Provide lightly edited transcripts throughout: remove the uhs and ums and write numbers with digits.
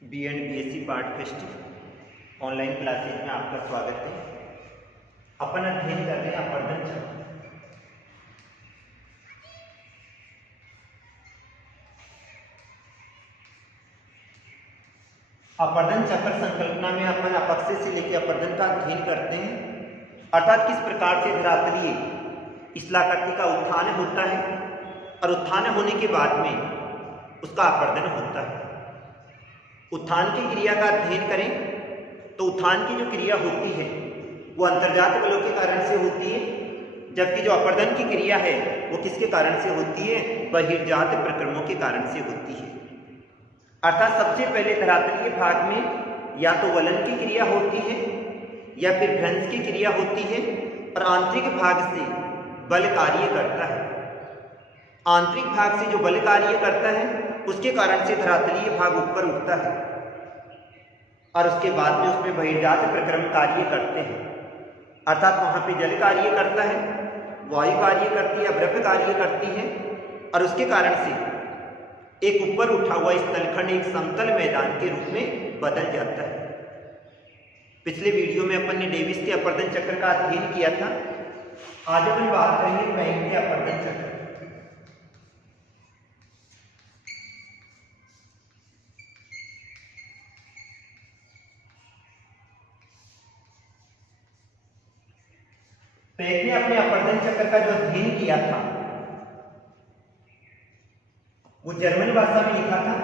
BEd BSc part fest online classes में आपका स्वागत है। अपन अध्ययन कर रहे हैं अपर्दन चक्र। अपर्दन चक्र संकल्पना में अपन अपक्षय से लेकर अपर्दन का अध्ययन करते हैं, अर्थात किस प्रकार से धरातलीय स्थलाकृति का उत्थान होता है और उत्थान होने के बाद में उसका अपर्दन होता है। उत्थान की क्रिया का अध्ययन करें तो उत्थान की जो क्रिया होती है वो अंतर्जात बलों के कारण से होती है, जबकि जो अपर्दन की क्रिया है वो किसके कारण से होती है? बहिर्जात प्रक्रमों के कारण से होती है। अर्थात सबसे पहले धरातलीय भाग में या तो वलन की क्रिया होती है या फिर भ्रंश की क्रिया होती है और आंतरिक भाग से बल कार्य करता है। आंतरिक भाग से जो बल कार्य करता है उसके कारण से धरातलीय भाग ऊपर उठता है और उसके बाद में उसमें बहिर्जात प्रक्रम कार्य करते हैं। अर्थात वहां पे जल कार्य करता है, वायु कार्य करती है, बर्फ कार्य करती है और उसके कारण से एक ऊपर उठा हुआ स्थलखंड एक समतल मैदान के रूप में बदल जाता है। पिछले वीडियो में अपन ने डेविस के अपर्दन चक्र का अध्ययन किया था। आज अपन बात करेंगे पैंक के अपर्दन चक्र। पैक ने अपने अपर्दन चक्र का जो अध्ययन किया था वो जर्मन भाषा में लिखा था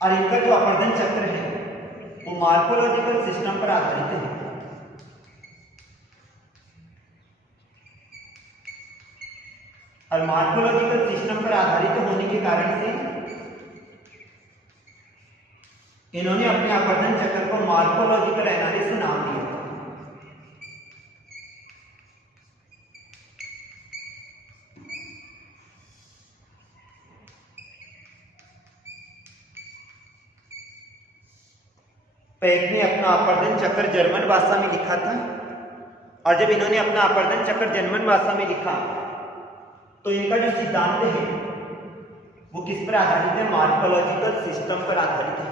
और इनका जो अपर्दन चक्र है वो मॉर्फोलॉजिकल सिस्टम पर आधारित है। और मॉर्फोलॉजिकल सिस्टम पर आधारित होने के कारण से इन्होंने अपने अपर्दन चक्र को मॉर्फोलॉजिकल एनालिसिस नाम दिया। पैक ने अपना अपर्दन चक्र जर्मन भाषा में लिखा था और जब इन्होंने अपना अपर्दन चक्र जर्मन भाषा में लिखा तो इनका जो सिद्धांत है वो किस पर आधारित है? मॉर्फोलॉजिकल सिस्टम पर आधारित है।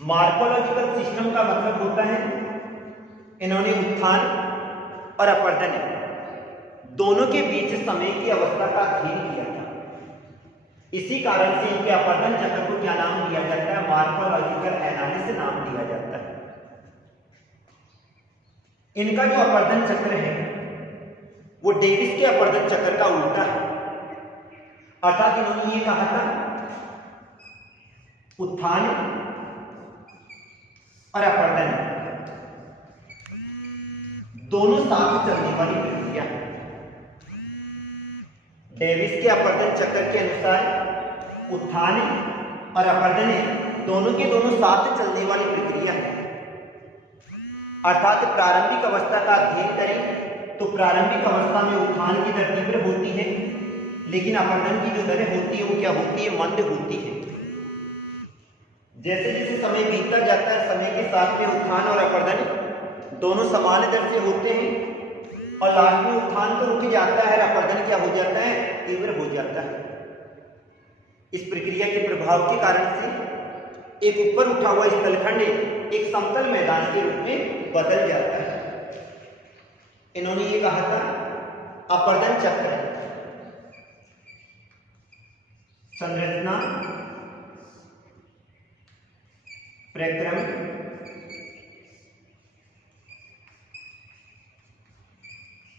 मॉर्फोलॉजिकल सिस्टम का मतलब होता है इन्होंने उत्थान और अपर्दन दोनों के बीच समय की अवस्था का अध्ययन किया था। इसी कारण से इनके अपर्दन चक्र को क्या नाम दिया जाता है? मॉर्फोलॉजिकल एनालिसिस नाम दिया जाता है। इनका जो अपर्दन चक्र है वो डेविस के अपर्दन चक्र का उल्टा है। अर्थात इन्होंने ये कहा था उत्थान और अपर्दन दोनों साथ चलने वाली प्रक्रिया है। डेविस के अपर्दन चक्र के अनुसार उत्थान और अपर्दन दोनों के दोनों साथ चलने वाली प्रक्रिया है। अर्थात प्रारंभिक अवस्था का अध्ययन करें तो प्रारंभिक अवस्था में उत्थान की दर तीव्र होती है, लेकिन अपर्दन की जो दर होती है वो क्या होती है? मंद होती है। जैसे जैसे समय बीतता जाता है समय के साथ में उत्थान और अपर्दन दोनों समान दर से होते हैं और लास्ट में उत्थान तो रुक जाता है, अपर्दन क्या हो जाता है? तीव्र हो जाता है। इस प्रक्रिया के प्रभाव के कारण से एक ऊपर उठा हुआ स्थलखंड एक समतल मैदान के रूप में बदल जाता है। इन्होंने ये कहा था अपर्दन चक्र संरचना प्रक्रम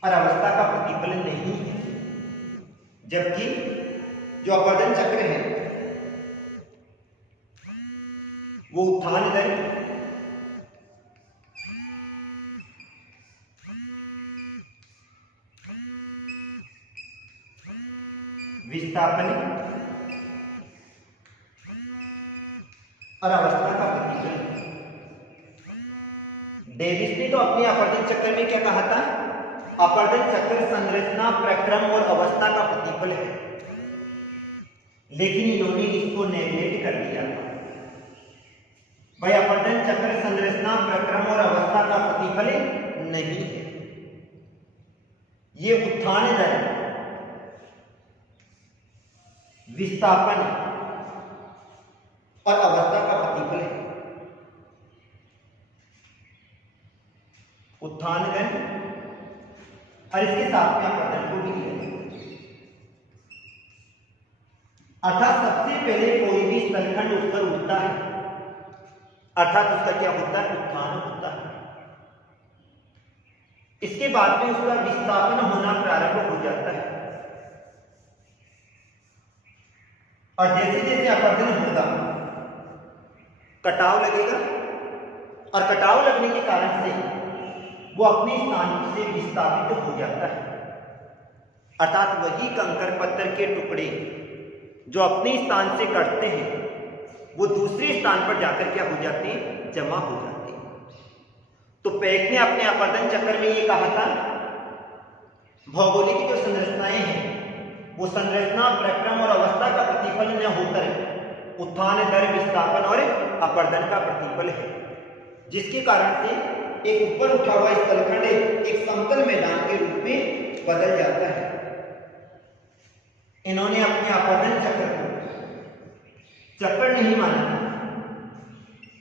और अवस्था का प्रतिफलन नहीं है, जबकि जो अपर्दन चक्र है वो उत्थान दर विस्थापन और अवस्था का प्रतिफलन। डेविस ने तो अपने अपर्दन चक्र में क्या कहा था? अपर्दन चक्र संरचना प्रक्रम और अवस्था का प्रतिफल है, लेकिन इन्होंने इसको नेगलेक्ट कर दिया था। भाई अपर्दन चक्र संरचना प्रक्रम और अवस्था का प्रतिफल नहीं है, ये उत्थान दर विस्थापन और अवस्था का प्रतिफल है। उत्थानगण और इसके साथ में अपवर्तन को भी दिया जाता है। अर्थात सबसे पहले कोई भी स्थलखंड ऊपर उठता है, अर्थात उसका क्या होता है, उत्थान होता है। इसके बाद में उसका विस्थापन होना प्रारंभ हो जाता है, और जैसे जैसे अपवर्तन होगा कटाव लगेगा, और कटाव लगने के कारण से वो अपने स्थान से विस्थापित हो जाता है। अर्थात वही कंकड़ पत्थर के टुकड़े जो अपने स्थान से कटते हैं वो दूसरे स्थान पर जाकर क्या हो जाते हैं, जमा हो जाते हैं। तो पेक ने अपने अपवर्तन चक्र में ये कहा था, भौगोलिक जो संरचनाएं हैं वो संरचना, प्रक्रम और अवस्था का प्रतिफल न होकर उत्थान, दर, विस्थापन और अपवर्तन का प्रतिफल है, जिसके कारण से एक ऊपर उठा हुआ स्थलखंड एक समतल मैदान के रूप में बदल जाता है। इन्होंने अपने अपवर्तन चक्र को चक्र नहीं माना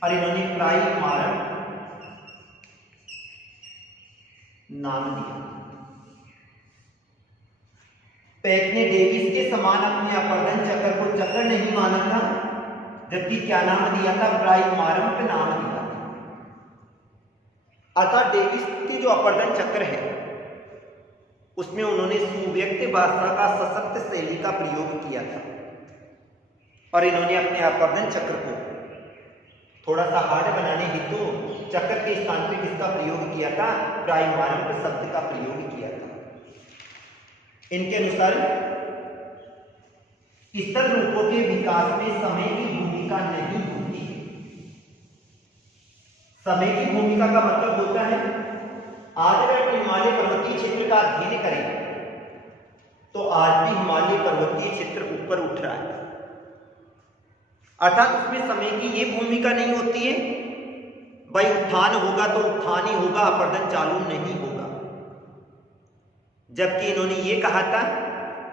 और इन्होंने प्राइमारम नाम दिया। पेक ने डेविस के समान अपने अपवर्तन चक्र को चक्र नहीं माना था, जबकि क्या नाम दिया था, प्राइमारम का नाम दिया था। अर्थात डेविस की जो अपवर्तन चक्र है उसमें उन्होंने सुव्यक्त भाषा का सशक्त शैली का प्रयोग किया था, और इन्होंने अपने अपवर्तन चक्र को थोड़ा सा हार्ड बनाने हेतु चक्र के स्थान पर किसका प्रयोग किया था, प्राइमारम के शब्द का प्रयोग किया था। इनके अनुसार स्थल रूपों के विकास में समय की भूमिका नहीं होती है। समय की भूमिका का मतलब होता है, आज अगर हिमालय पर्वतीय क्षेत्र का अध्ययन करें तो आज भी हिमालय पर्वतीय क्षेत्र ऊपर उठ रहा है, अर्थात उसमें समय की ये भूमिका नहीं होती है भाई उत्थान होगा तो उत्थान ही होगा, अपवर्तन चालू नहीं होगा। जबकि इन्होंने ये कहा था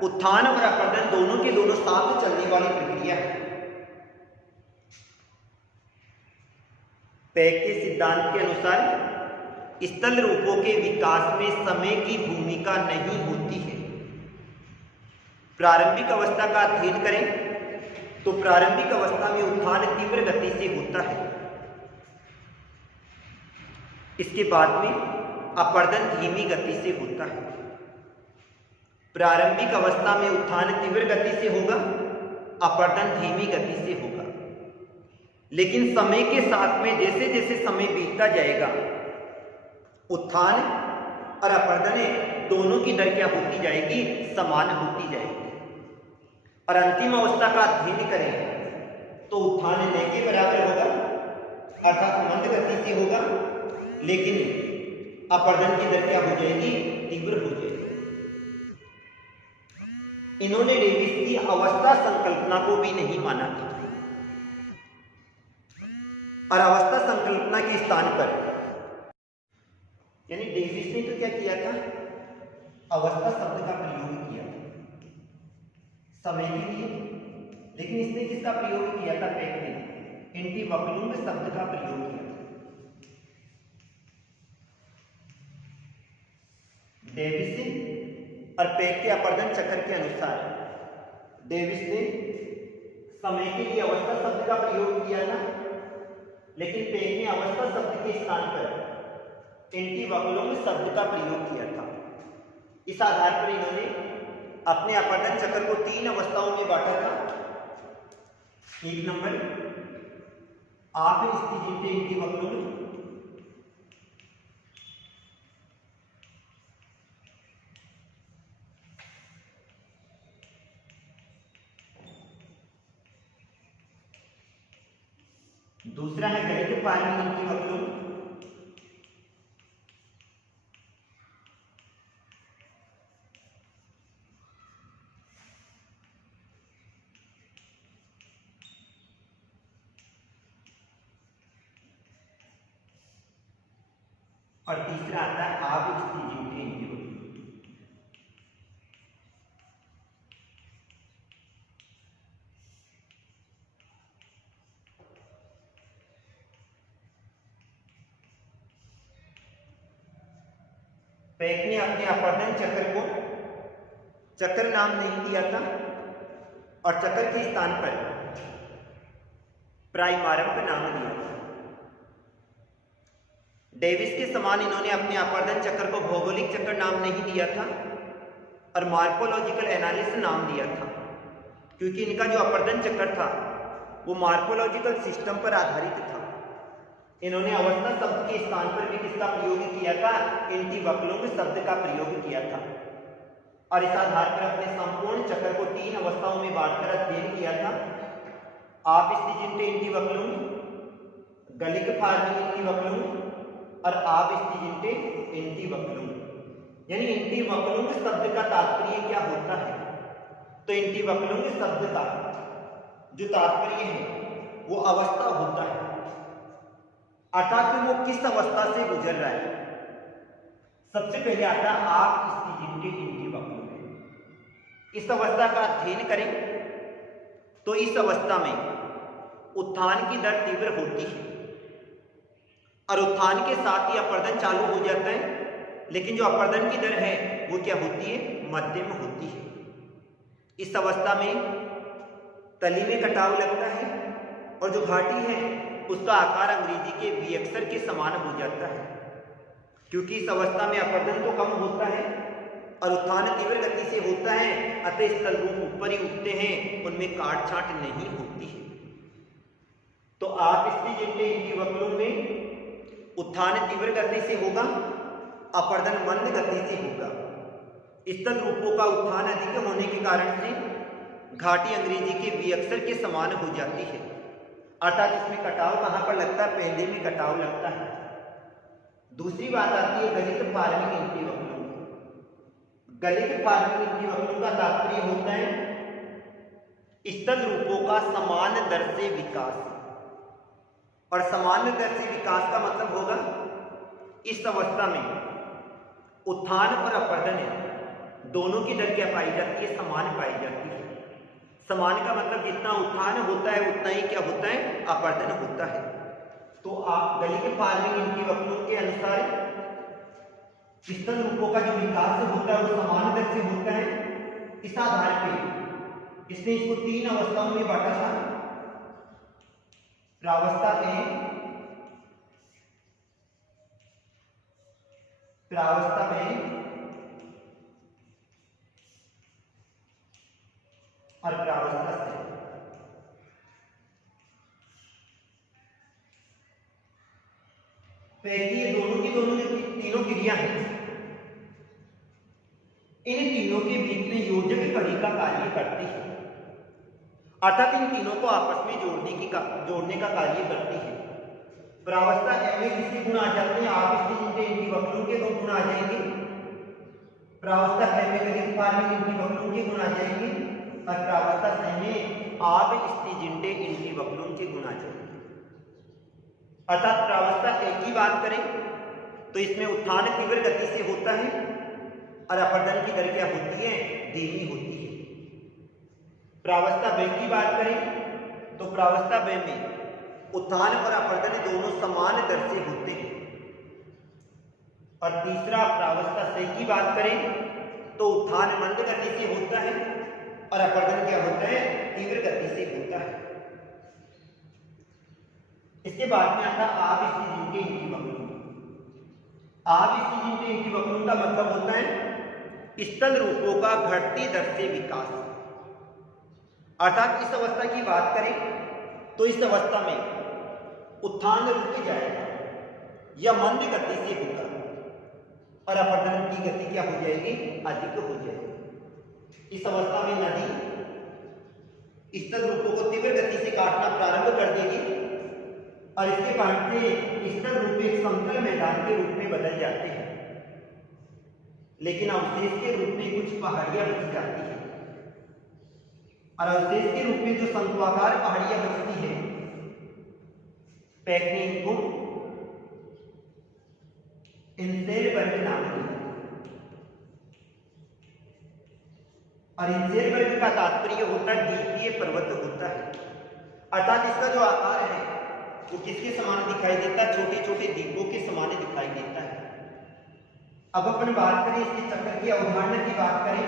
उत्थान और अपवर्तन दोनों के दोनों साथ चलने वाली प्रक्रिया है। पेक के सिद्धांत के अनुसार स्थल रूपों के विकास में समय की भूमिका नहीं होती है। प्रारंभिक अवस्था का अध्ययन करें तो प्रारंभिक अवस्था में उत्थान तीव्र गति से होता है, इसके बाद में अपवर्तन धीमी गति से होता है। प्रारंभिक अवस्था में उत्थान तीव्र गति से होगा, अपवर्तन धीमी गति से होगा, लेकिन समय के साथ में जैसे जैसे समय बीतता जाएगा उत्थान और अपवर्तन दोनों की दर क्या होती जाएगी, समान होती जाएगी। और अंतिम अवस्था का अध्ययन करें तो उत्थान न के बराबर होगा, अर्थात मंद गति से होगा, लेकिन अपवर्तन की दर क्या हो जाएगी, तीव्र हो जाएगी। इन्होंने डेविस की अवस्था संकल्पना को भी नहीं माना था, और अवस्था संकल्पना के स्थान पर यानी डेविस ने तो क्या किया था, अवस्था शब्द का प्रयोग किया था समय के लिए, लेकिन इसने किसका प्रयोग किया था, पेक ने एंटीवक्लुम शब्द का प्रयोग किया था। डेविस और पेक के अपवर्तन चक्र के अनुसार डेविस ने समय के लिए अवस्था शब्द का प्रयोग किया था, लेकिन पेक ने अवस्था शब्द के स्थान पर एंटीवक्लुम शब्द का प्रयोग किया था। इस आधार पर इन्होंने अपने अपवर्तन चक्र को 3 अवस्थाओं में बांटा था। 1 नंबर आप स्थिति एंटीवक्लुम, दूसरा है गणित पानी एंटीवक्लुम, और तीसरा आता है आप स्थिति एंटीवक्लुम। पेक ने अपने अपर्दन चक्र को चक्र नाम नहीं दिया था और चक्र के स्थान पर प्राइमारम का नाम दिया था। डेविस के समान इन्होंने अपने अपर्दन चक्र को भौगोलिक चक्र नाम नहीं दिया था और मार्फोलॉजिकल एनालिसिस नाम दिया था, क्योंकि इनका जो अपर्दन चक्र था वो मार्फोलॉजिकल सिस्टम पर आधारित था। इन्होंने अवस्था शब्द के स्थान पर भी किसका प्रयोग किया था? इंटीवक्लुम शब्द का प्रयोग किया था और इस आधार पर अपने संपूर्ण चक्र को 3 अवस्थाओं में बांटकर अध्ययन किया था। आप स्टिजिंटे इंटीवक्लुम, गलिक फार्मिंग इंटीवक्लुम और आप स्टिजिंटे इंटीवक्लुम। यानी इंटीवक्लुम शब्द का तात्पर्य क्या होता है? तो इंटीवक्लुम शब्द का जो तात्पर्य है वो अवस्था होता है, अर्थात कि वो किस अवस्था से गुजर रहा है। सबसे पहले आता है आप स्टिजिंटे इंटीवक्लुम। इस अवस्था का अध्ययन करें तो इस अवस्था में उत्थान की दर तीव्र होती है और उत्थान के साथ ही अपर्दन चालू हो जाता है, लेकिन जो अपर्दन की दर है वो क्या होती है? मध्यम होती है। इस अवस्था में तली में कटाव लगता है और जो घाटी है उसका आकार अंग्रेजी के वी अक्षर के समान हो जाता है, क्योंकि इस अवस्था में अपर्दन तो कम होता है और उत्थान तीव्र गति से होता है, अतः स्थल रूप ऊपर ही उठते हैं, उनमें काट छांट नहीं होती है। तो आप स्टिजिंटे इंटीवक्लुम में उत्थान तीव्र गति से होगा, अपर्दन मंद गति से होगा। स्थल रूपों का उत्थान अधिक होने के कारण से घाटी अंग्रेजी के वी अक्षर के समान हो जाती है, अर्थात इसमें कटाव कहाँ पर लगता है? पहले में कटाव लगता है। दूसरी बात आती है गलित फार्मिंग इंटीवक्लुम। गलित फार्मिंग इंटीवक्लुम का तात्पर्य होता है स्थल रूपों का समान दर से विकास, और समान दर से विकास का मतलब होगा इस अवस्था में उत्थान और अपर्दन दोनों की दर क्या पाई जाती है? समान पाई जाती है। समान का मतलब जितना उत्थान होता है उतना ही क्या होता है? अपर्दन होता है। तो आप गलित फार्मिंग इंटीवक्लुम के अनुसार स्थल रूपों का जो विकास होता है वो समान दर से होता है। इस आधार पे इसने इसको 3 अवस्थाओं में बांटा था, प्रावस्था ए, प्रावस्था बे और प्रावस्था से। ये दोनों की दोनों जो तीनों क्रिया है, इन तीनों के बीच में योजक कड़ी का कार्य करती है, अर्थात इन तीनों को आपस में जोड़ने का कार्य करती है। प्रावस्था ए में किसके गुण आ जाते हैं? आप स्टिजिंटे इंटीवक्लुम के 2 गुण आ जाएंगे। प्रावस्था बे में गलित फार्मिंग इंटीवक्लुम के गुण आ जाएंगे और प्रावस्था सी में आप स्टिजिंटे इंटीवक्लुम के गुण आ जाएंगे। अर्थात प्रावस्था ए की बात करें तो इसमें उत्थान तीव्र गति से होता है और अपर्दन की दर क्या होती है? धीमी होती है। प्रावस्था बे की बात करें तो प्रावस्था बे में उत्थान और अपर्दन दोनों समान दर से होते हैं। और तीसरा प्रावस्था सी की बात करें तो उत्थान मंद गति से होता है और अपर्दन क्या होता है? तीव्र गति से होता है। इसके बाद में आता आप स्टिजिंटे इंटीवक्लुम। आप स्टिजिंटे इंटीवक्लुम का मतलब होता है स्थल रूपों का घटती दर से विकास, अर्थात इस अवस्था की बात करें तो इस अवस्था में उत्थान रुक जाएगा या मंद गति से होगा और अपर्दन की गति क्या हो जाएगी? अधिक हो जाएगी। इस अवस्था में नदी स्थल रूपों को तीव्र गति से काटना प्रारंभ कर देगी और इसके कारण से स्थल रूप एक समतल मैदान के रूप में बदल जाते हैं, लेकिन अवशेष के रूप में कुछ पहाड़ियां बच जाती हैं और अवशेष के रूप में जो शंकुआकार पहाड़ियां बचती है पेक ने इनको इंसेलबर्ग नाम दिया। और इंसेलबर्ग का तात्पर्य होता है द्वीपीय पर्वत होता है, अर्थात इसका जो आकार है वो किसके समान दिखाई देता है? छोटे छोटे द्वीपों के समान दिखाई देता है। अब अपन बात करें इसके चक्र की अवधारणा की बात करें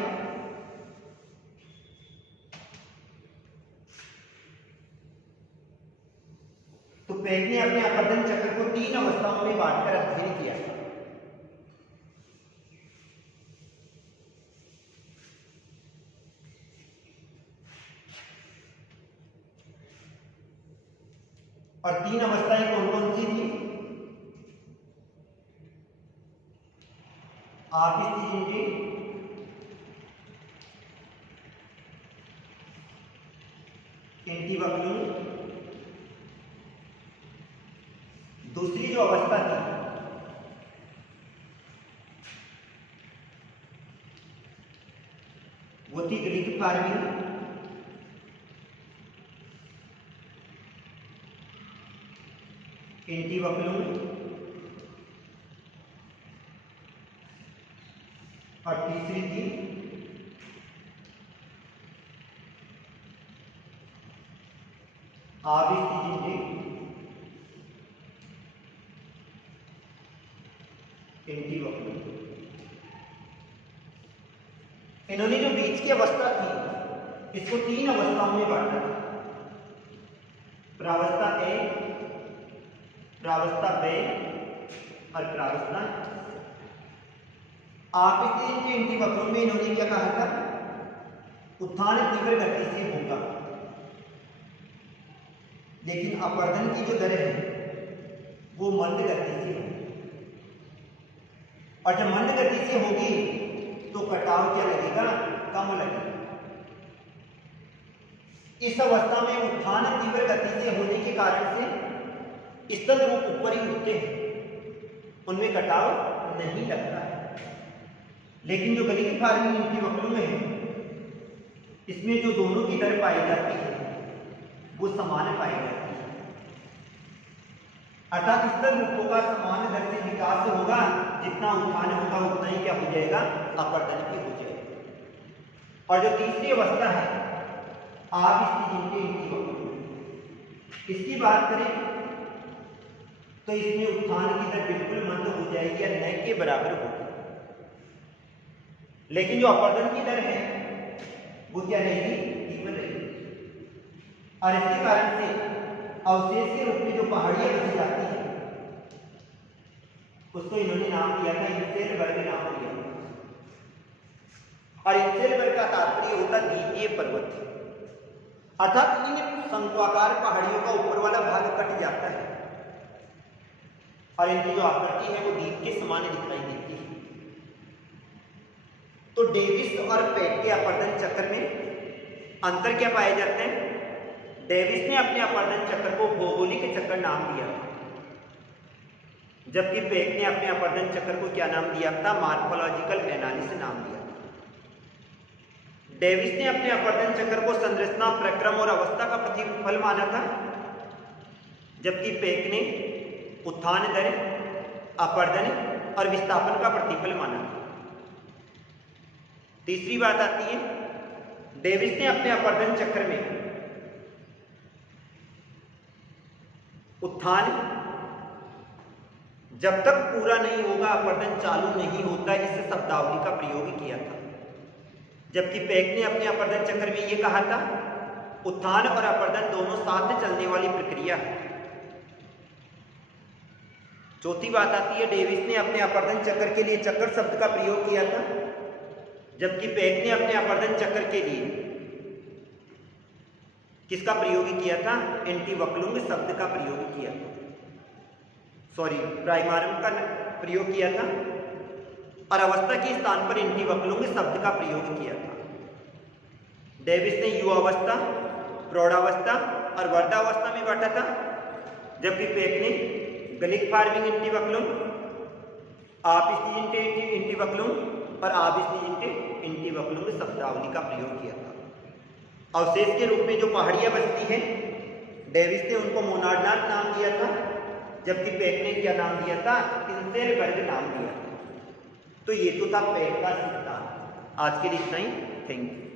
तो पेक ने अपने आवर्धन चक्र को 3 अवस्थाओं में बांटकर अध्ययन किया। और 3 अवस्थाएं कौन कौन सी थी? आप स्थिति, एंटीवक्लूम। दूसरी जो अवस्था थी वो थी ग्लिक फार्मिंग, एंटीवक्लूम। और तीसरी थी आविस्थिति, एंटीवक्लूम। इन्होंने जो बीच की अवस्था थी इसको 3 अवस्थाओं में बांटा था। प्रावस्था ए, प्रावस्था बे और प्रावस्था। आप इस एंटीवक्लूम में इन्होंने क्या कहा था? उत्थान तीव्र गति से होगा, लेकिन अपवर्तन की जो दर है वो मंद गति से होगी। और जब मंद गति से होगी तो कटाव क्या लगेगा? कम लगेगा। इस अवस्था में उत्थान तीव्र गति से होने के कारण से स्थल रूप ऊपर ही उठते हैं, उनमें कटाव नहीं लगता है। लेकिन जो ग्लिक फार्मिंग एंटीवक्लूम है इसमें जो दोनों की दर पाई जाती है वो समान पाई जाती है, अर्थात स्थल रूपों का समान दर से विकास होगा। जितना उत्थान होगा उतना ही क्या हो जाएगा? अपवर्तन भी हो जाएगा। और जो तीसरी अवस्था है आविस्थिति एंटीवक्लूम, इसकी बात करें तो इसमें उत्थान की दर बिल्कुल मंद हो जाएगी या न के बराबर होगी, लेकिन जो अपवर्तन की दर है वो क्या रहेगी? तीव्र रहेगी। और इसके कारण से अवशेष के रूप में जो पहाड़ियां बची जाती है उसको इन्होंने नाम दिया था इंसेलबर्ग नाम दिया। और इंसेलबर्ग का तात्पर्य होता द्वितीय पर्वत, अर्थात इन शंक्वाकार पहाड़ियों का ऊपर वाला भाग कट जाता है और इनकी जो आकृति है वो द्वीप के समान दिखाई देती है। तो डेविस और पेक के अपवर्तन चक्र में अंतर क्या पाए जाते हैं? डेविस ने अपने अपवर्तन चक्र को भौगोलिक चक्र नाम दिया, जबकि पेक ने अपने अपवर्तन चक्र को क्या नाम दिया था? मॉर्फोलॉजिकल एनालिसिस नाम दिया। डेविस ने अपने अपवर्तन चक्र को संरचना, प्रक्रम और अवस्था का प्रतिफल माना था, जबकि पेक ने उत्थान दर, अपवर्तन और विस्थापन का प्रतिफल माना था। तीसरी बात आती है, डेविस ने अपने अपवर्तन चक्र में उत्थान जब तक पूरा नहीं होगा, अपवर्तन चालू नहीं होता, इस शब्दावली का प्रयोग किया था, जबकि पेक ने अपने अपवर्तन चक्र में यह कहा था उत्थान और अपवर्तन दोनों साथ चलने वाली प्रक्रिया है। चौथी बात आती है, डेविस ने अपने अपवर्तन चक्र के लिए चक्र शब्द का प्रयोग किया था, जबकि पेक ने अपने अपवर्तन चक्र के लिए किसका प्रयोग किया था? एंटीवक्लूम शब्द का प्रयोग किया था, प्राइमरम का प्रयोग किया था, और अवस्था के स्थान पर एंटीवक्लूम शब्द का प्रयोग किया था। डेविस ने युवावस्था, प्रौढ़ावस्था और वर्धावस्था में बांटा था, जबकि पेक ने ग्लिक फार्मिंग एंटीवक्लूम, आविस्थिति एंटीवक्लूम और आविस्थिति एंटीवक्लूम शब्दावली का प्रयोग किया था। अवशेष के रूप में जो पहाड़ियां बचती हैं, डेविस ने उनको मोनार्डनाथ नाम दिया था, जबकि पेक ने क्या नाम दिया था? इंसेलबर्ग नाम दिया था। तो ये तो था पेक का सिद्धांत। आज के लिए इतना ही। Thank you.